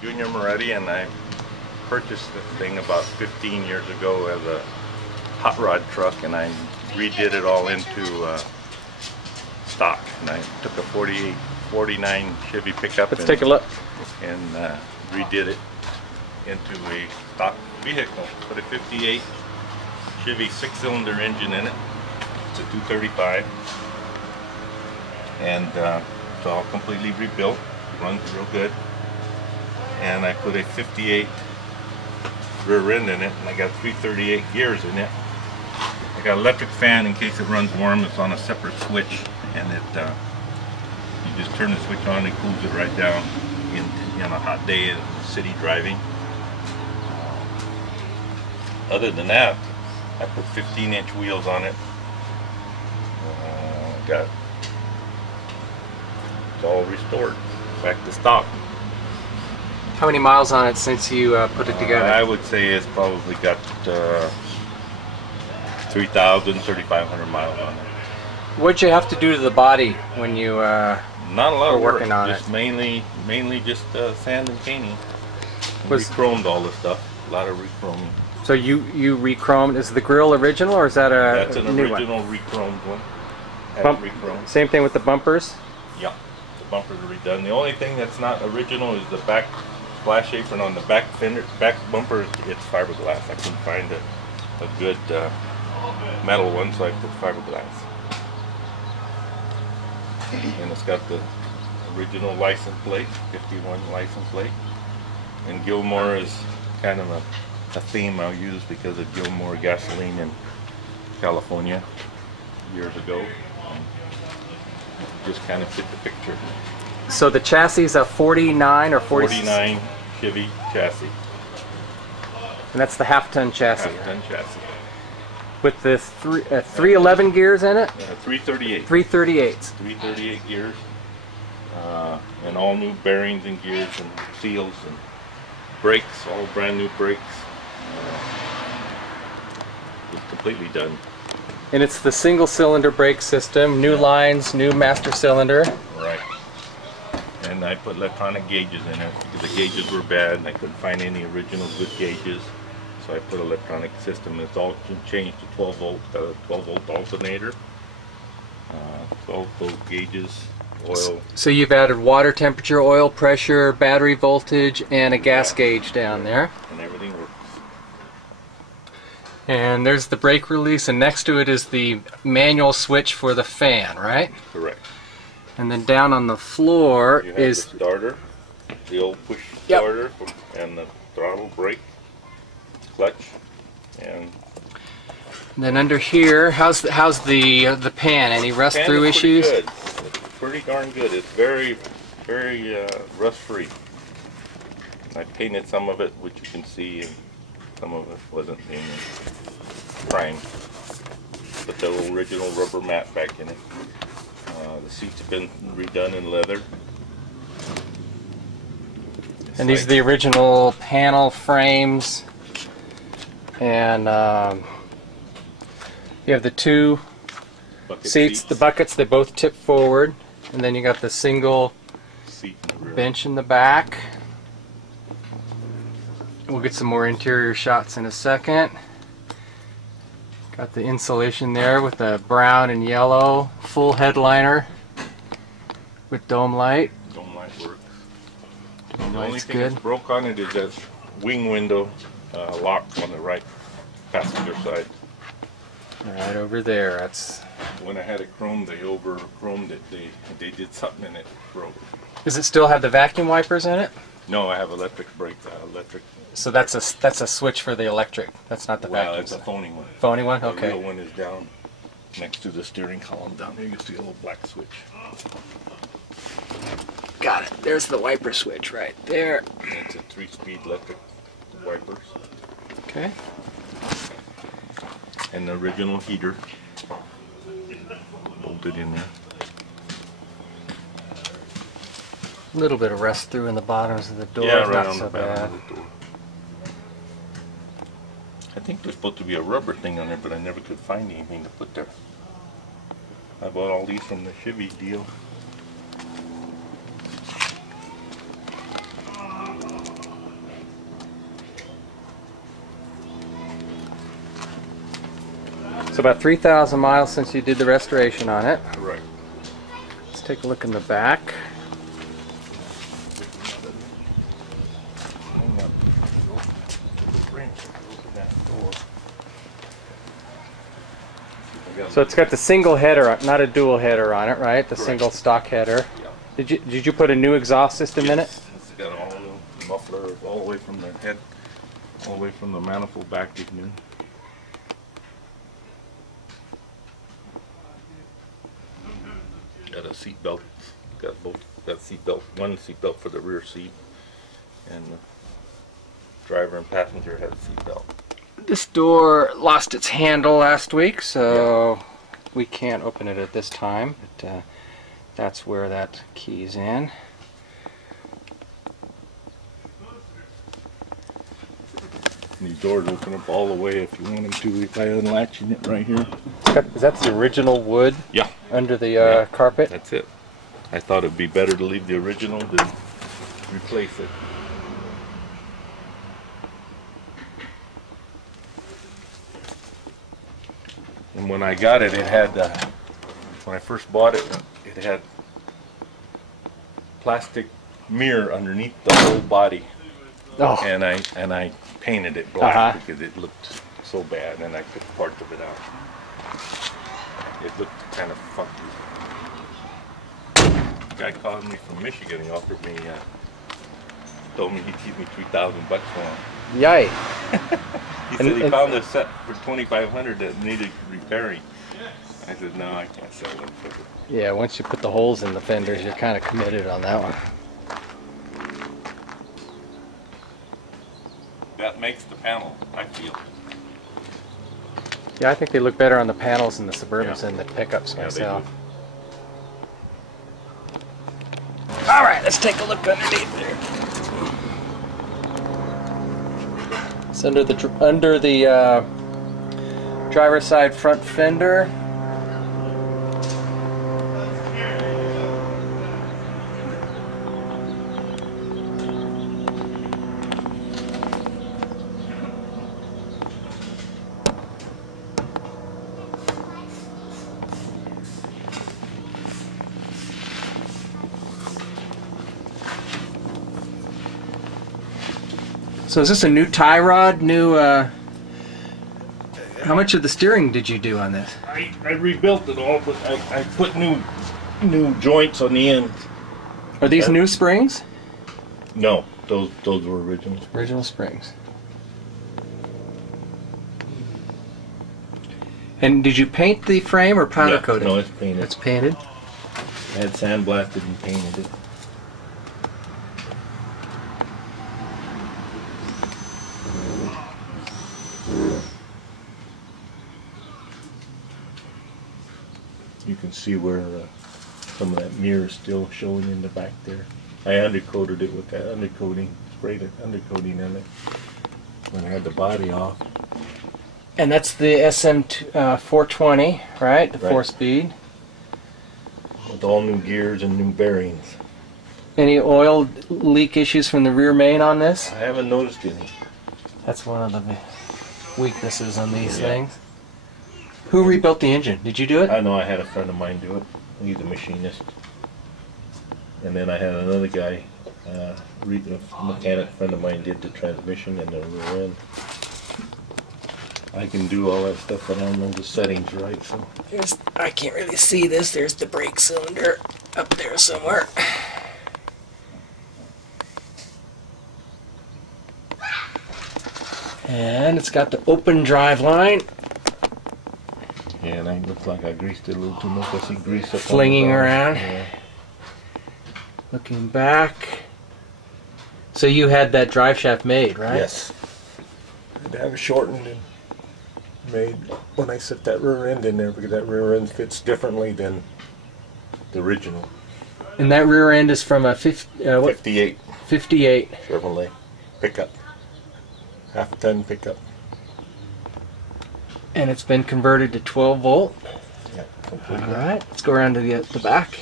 Junior Moretti, and I purchased this thing about 15 years ago as a hot rod truck, and I redid it all into stock. And I took a 49 Chevy pickup. Let's take a look. And redid it into a stock vehicle. Put a 58 Chevy 6-cylinder engine in it. It's a 235, and it's all completely rebuilt. Runs real good. And I put a 58 rear end in it, and I got 338 gears in it. I got an electric fan in case it runs warm. It's on a separate switch, and it you just turn the switch on and it cools it right down in a hot day in city driving. Other than that, I put 15-inch wheels on it. It's all restored back to stock. How many miles on it since you put it together? I would say it's probably got 3,000, 3,500 miles on it. What'd you have to do to the body when you Not a lot of work, working on just it? mainly just sand and painting. Was- Re-chromed all the stuff. A lot of re-chroming. So you re-chromed. Is the grill original or is that That's an new original re-chromed one. Bump- Re-chromed. Same thing with the bumpers? Yeah, the bumpers are redone. The only thing that's not original is the back splash apron on the back fender, back bumper. It's fiberglass. I couldn't find a good metal one, so I put fiberglass. And it's got the original license plate, 51 license plate. And Gilmore is kind of a theme I'll use because of Gilmore gasoline in California years ago. And just kind of fit the picture. So the chassis is a 49 or 40? 49 Chevy chassis. And that's the half-ton chassis. Half-ton chassis. With the 311 gears in it? 338. 338s. 338 gears. And all new bearings and gears and seals and brakes, all brand new brakes. It's completely done. And it's the single-cylinder brake system, new lines, new master cylinder. Right. And I put electronic gauges in it because the gauges were bad and I couldn't find any original good gauges. So I put electronic system. It's all changed to 12 volt, 12 volt alternator. 12 volt gauges, oil. So you've added water temperature, oil pressure, battery voltage, and a gas gauge down there. And everything works. And there's the brake release, and next to it is the manual switch for the fan, right? Correct. And then down on the floor You have is the starter, the old push Yep. starter, and the throttle, brake, clutch, and then under here. How's the pan? Any rust fan through is pretty issues? good. It's pretty darn good. It's very rust free. I painted some of it, which you can see, and some of it wasn't in prime. Put the original rubber mat back in it. The seats have been redone in leather. And these are the original panel frames. And you have the two seats, the buckets, they both tip forward. And then you got the single seat in the rear. bench in the back. We'll get some more interior shots in a second. Got the insulation there with the brown and yellow full headliner with dome light. Dome light works. Dome The only light's thing good. that's broke on it is that wing window lock on the right passenger side. Right over there. That's. When I had it chromed, they over chromed it. They did something and it broke. Does it still have the vacuum wipers in it? No, I have electric brakes. Electric. So that's a switch for the electric. That's not the Well, vacuum. it's a phony one. Phony one? The Okay. real one is down next to the steering column down there. You can see a little black switch. Got it. There's the wiper switch right there. And it's a 3-speed electric wipers. Okay. And the original heater bolted in there. A little bit of rust through in the bottoms of the doors. Yeah, right not on so the bottom bad. of the door. I think there's supposed to be a rubber thing on there, but I never could find anything to put there. I bought all these from the Chevy deal. So about 3,000 miles since you did the restoration on it. Right. Let's take a look in the back. So it's got the single header, not a dual header on it, right? The single stock header. Yeah. Did you put a new exhaust system in it? It's got all new muffler all the way from the head, all the way from the manifold back is new. Got a seat belt. Got both. Got seat belt. One seat belt for the rear seat, and the driver and passenger had a seat belt. This door lost its handle last week, so we can't open it at this time. But that's where that key's in. These doors open up all the way if you want them to. By unlatching it right here. Is that the original wood? Yeah. Under the carpet? That's it. I thought it'd be better to leave the original than replace it. And when I got it, it had, when I first bought it, it had plastic mirror underneath the whole body. Oh. And I painted it black because it looked so bad, and I took parts of it out. It looked kind of funky. The guy called me from Michigan. He offered me, told me he'd give me $3,000 for him. Yay! He said he found a set for $2,500 that needed repairing. I said, no, I can't sell one for it. Yeah, once you put the holes in the fenders, you're kind of committed on that one. That makes the panel, I feel. Yeah, I think they look better on the panels in the Suburbans than the pickups myself. All right, let's take a look underneath there. It's under the driver's side front fender. So is this a new tie rod? New, how much of the steering did you do on this? I rebuilt it all, but I put new joints on the ends. Are these new springs? No, those were original. Original springs. And did you paint the frame or powder coat it? No, it's painted. It's painted. I had sandblasted and painted it. You can see where some of that mirror is still showing in the back there. I undercoated it with that undercoating, sprayed it undercoating in it when I had the body off. And that's the SM 420, right? The 4-speed. With all new gears and new bearings. Any oil leak issues from the rear main on this? I haven't noticed any. That's one of the weaknesses on these things. Who rebuilt the engine? Did you do it? I know, I had a friend of mine do it. He's a machinist. And then I had another guy, a mechanic friend of mine, did the transmission and the rear end. I can do all that stuff, but I don't know the settings right. So I can't really see this. There's the brake cylinder up there somewhere. And it's got the open drive line. Yeah, and it looks like I greased it a little too much. I see grease up flinging around. Yeah. Looking back. So you had that drive shaft made, right? Yes. I had it shortened and made when I set that rear end in there, because that rear end fits differently than the original. And that rear end is from a 58 Chevrolet pickup. Half-ton pickup. And it's been converted to 12 volt. Yeah, completely. All right, let's go around to the back.